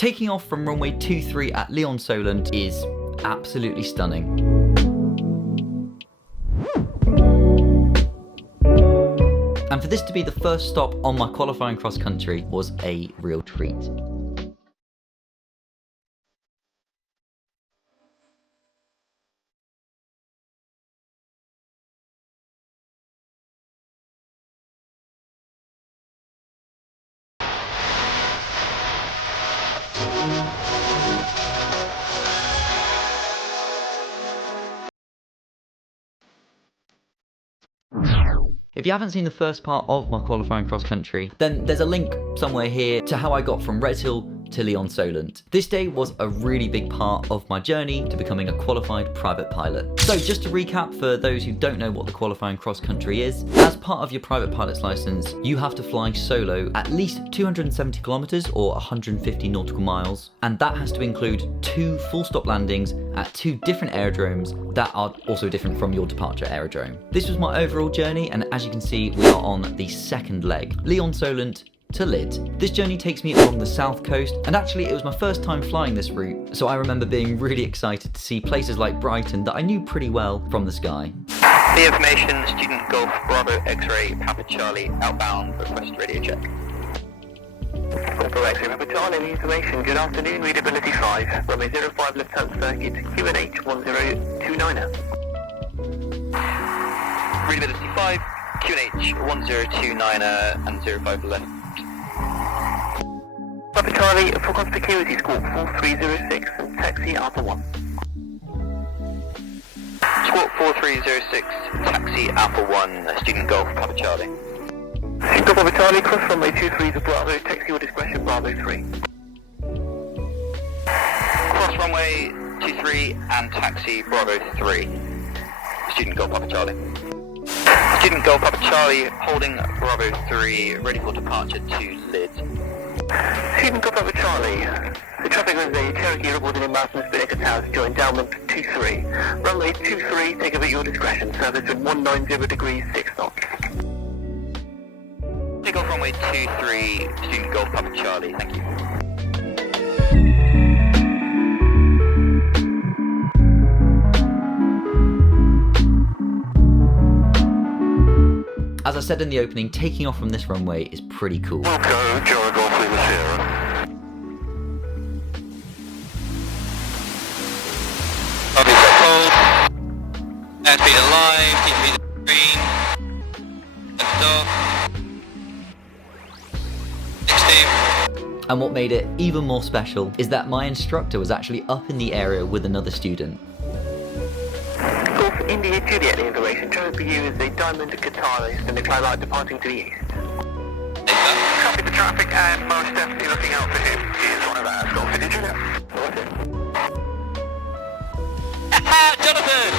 Taking off from runway 23 at Lee-on-Solent is absolutely stunning. And for this to be the first stop on my qualifying cross country was a real treat. If you haven't seen the first part of my qualifying cross country, then there's a link somewhere here to how I got from Redhill to Lee-on-Solent. This day was a really big part of my journey to becoming a qualified private pilot. So just to recap for those who don't know what the qualifying cross country is, as part of your private pilot's license, you have to fly solo at least 270 kilometers or 150 nautical miles, and that has to include 2 full stop landings at 2 different aerodromes that are also different from your departure aerodrome. This was my overall journey, and as you can see, we are on the second leg, Lee-on-Solent to Lydd. This journey takes me along the south coast, and actually it was my first time flying this route, so I remember being really excited to see places like Brighton that I knew pretty well from the sky. The information, Student Golf Bravo X-Ray Papa Charlie outbound, request radio check. Bravo X-Ray Papa Charlie, the information, good afternoon, readability 5, runway 05 left-hand circuit, QNH 1029er. Readability 5, QNH 1029er and 05 left. Papa Charlie, forecast security squawk 4306, taxi Alpha 1. Squawk 4306, taxi Alpha 1, Student Golf Papa Charlie. Student Golf Papa Charlie, cross runway 23 to Bravo, taxi your discretion Bravo 3. Cross runway 23 and taxi Bravo 3, Student Golf Papa Charlie. Student Golf Papa Charlie, holding Bravo 3, ready for departure to Lydd. Student Golf Papa Charlie, the traffic was a Cherokee reported in Mountain Spinnaker Tower to join downwind 23. Runway 23, take over at your discretion, service at 190 degrees 6 knots. Take off runway 23, Student Golf Papa Charlie, thank you. As I said in the opening, taking off from this runway is pretty cool. Welcome, John Golf Lima Sierra. Copy, set hold. Airspeed alive, TTV green. Left off. 16. And what made it even more special is that my instructor was actually up in the area with another student. Golf India Juliet, the information shown for you is a Diamond guitarist and the climb light departing to the east. Copy the traffic and most definitely looking out for him. He is one of ours. Golf India Juliet. Jonathan!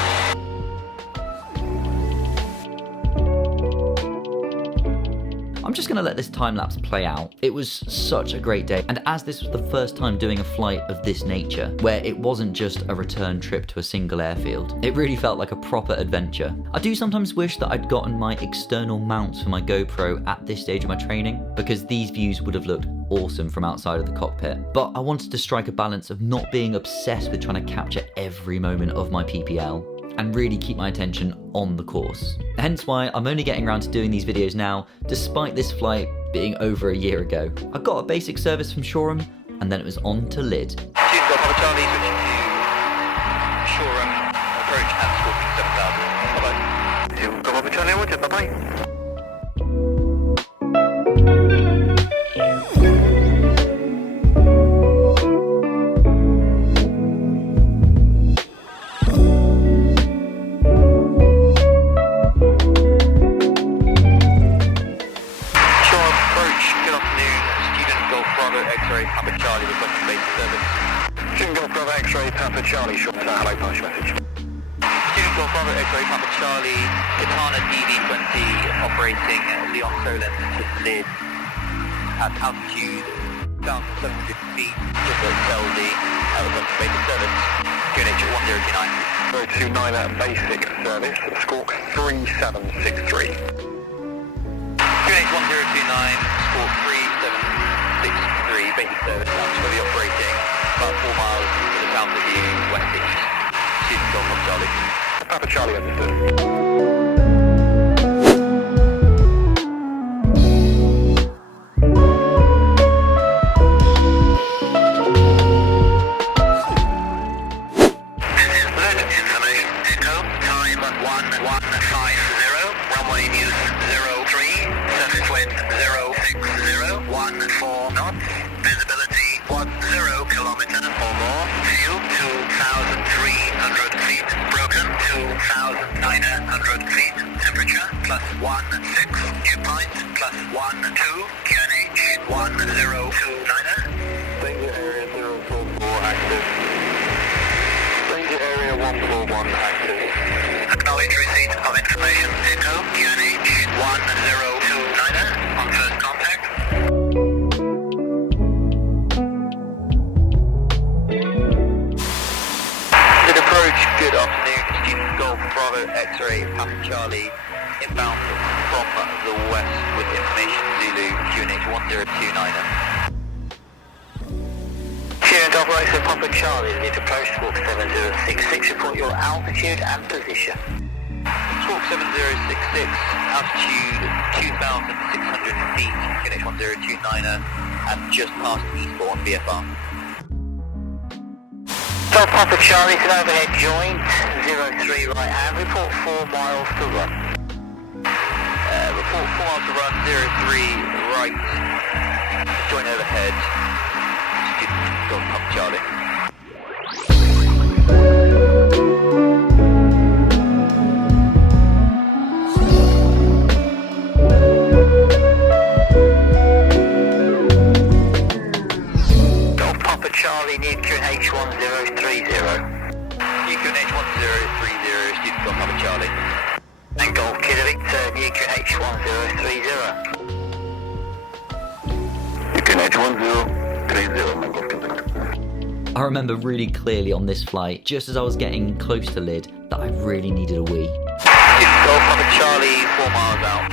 I'm just gonna let this time lapse play out. It was such a great day, and as this was the first time doing a flight of this nature, where it wasn't just a return trip to a single airfield, it really felt like a proper adventure. I do sometimes wish that I'd gotten my external mounts for my GoPro at this stage of my training, because these views would have looked awesome from outside of the cockpit. But I wanted to strike a balance of not being obsessed with trying to capture every moment of my PPL, and really keep my attention on the course. Hence why I'm only getting around to doing these videos now, despite this flight being over a year ago. I got a basic service from Shoreham, and then it was on to Lydd. Student Golf Papa Charlie, switching to Shoreham, approach and scorpion 7000. Bye-bye. Student Golf Papa Charlie, roger, bye-bye. Papa Charlie, requesting basic service. Student Golf Bravo X-Ray Papa Charlie, short hello, pass your message. Student Golf Bravo X-Ray Papa Charlie, Katana DV20 operating Lee-on-Solent to Lydd at altitude 1,700 feet, just at LD, requesting basic service. QNH 1029. 029 at basic service, squawk 3763. QNH 1029, squawk 3763, basic service, for the operating 4 miles to the south of you, west to east. Student Golf Papa Charlie. Papa Charlie, understood. Acknowledge receipt of information. Echo, QNH 1029 on first contact. Good approach, good afternoon. Student Golf Bravo X-Ray Papa Charlie inbound from the west with information Zulu QNH 1029. Student Operator Papa Charlie, need approach Squawk 7066, report your altitude and position. Squawk 7066, altitude 2,600 feet, QNH 1029, and just past Eastbourne, VFR. Golf Papa Charlie, it's an overhead joint, 03 right hand, report 4 miles to run. Report 4 miles to run, 03 right, joint overhead. Golf Papa Charlie. Golf Papa Charlie, new QNH 1030. New QNH 1030, student Golf Papa Charlie. And Golf Kilo Victor, new QNH 1030. New QNH 1030, my Golf Kilo Victor. I remember really clearly on this flight, just as I was getting close to Lydd, that I really needed a wee. Golf Papa Charlie, 4 miles out.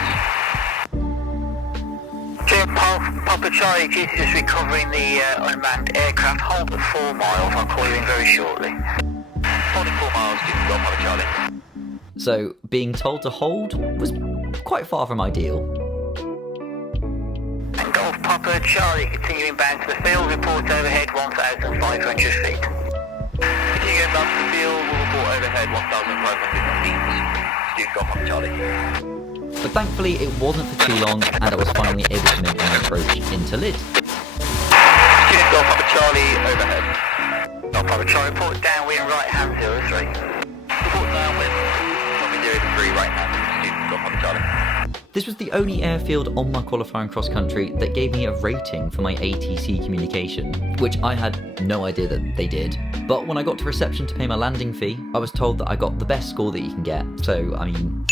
Papa Charlie, due to just recovering the unmanned aircraft, hold at 4 miles, I'll call you in very shortly. Holding 4 miles, Golf Papa Charlie. So, being told to hold was quite far from ideal. And Golf Papa Charlie, continuing back to the field, report overhead 1,500 feet. Continuing back to the field, we'll report overhead 1,500 feet. Student Golf Papa Charlie. But thankfully it wasn't for too long and I was finally able to make my approach into Lydd. Student Golf Papa Charlie, overhead. Golf Papa Charlie, report downwind right hand 03. Report downwind, copy 03 right hand, student Golf Papa Charlie. This was the only airfield on my qualifying cross country that gave me a rating for my ATC communication, which I had no idea that they did. But when I got to reception to pay my landing fee, I was told that I got the best score that you can get. So, I mean,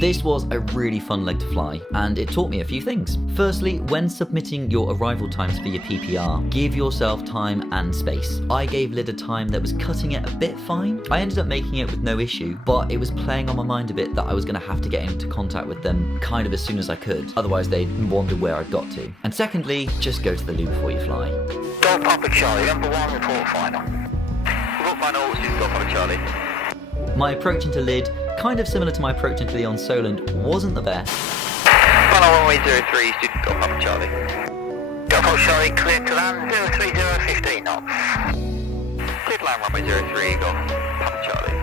this was a really fun leg to fly, and it taught me a few things. Firstly, when submitting your arrival times for your PPR, give yourself time and space. I gave Lydd a time that was cutting it a bit fine. I ended up making it with no issue, but it was playing on my mind a bit that I was going to have to get into contact with them kind of as soon as I could, otherwise they'd wonder where I'd got to. And secondly, just go to the loo before you fly. Golf Papa Charlie, number 1, report final. Report final, student Golf Papa Charlie. My approach into Lydd, kind of similar to my approach into Lee-on-Solent, wasn't the best. Final runway 03, student Golf Papa Charlie. Golf Papa Charlie, clear to land 030, 15 knots. Clear to land runway 03, Golf Papa Charlie.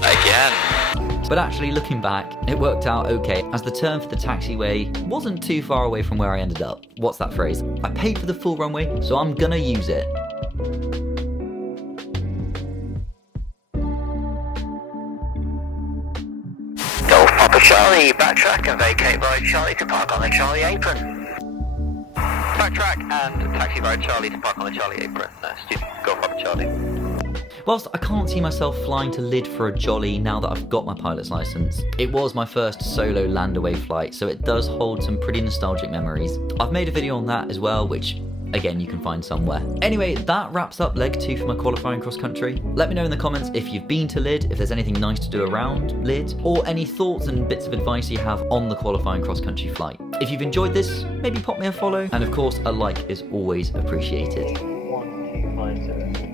Again. But actually looking back, it worked out okay, as the turn for the taxiway wasn't too far away from where I ended up. What's that phrase? I paid for the full runway, so I'm gonna use it. Charlie, backtrack and vacate by Charlie to park on the Charlie apron. Backtrack and taxi by Charlie to park on the Charlie apron. Student Golf Papa Charlie. Whilst I can't see myself flying to Lydd for a jolly now that I've got my pilot's license, it was my first solo land-away flight, so it does hold some pretty nostalgic memories. I've made a video on that as well, which again you can find somewhere. Anyway, that wraps up leg 2 for my qualifying cross country. Let me know in the comments if you've been to Lydd, if there's anything nice to do around Lydd, or any thoughts and bits of advice you have on the qualifying cross country flight. If you've enjoyed this, maybe pop me a follow, and of course a like is always appreciated. 7.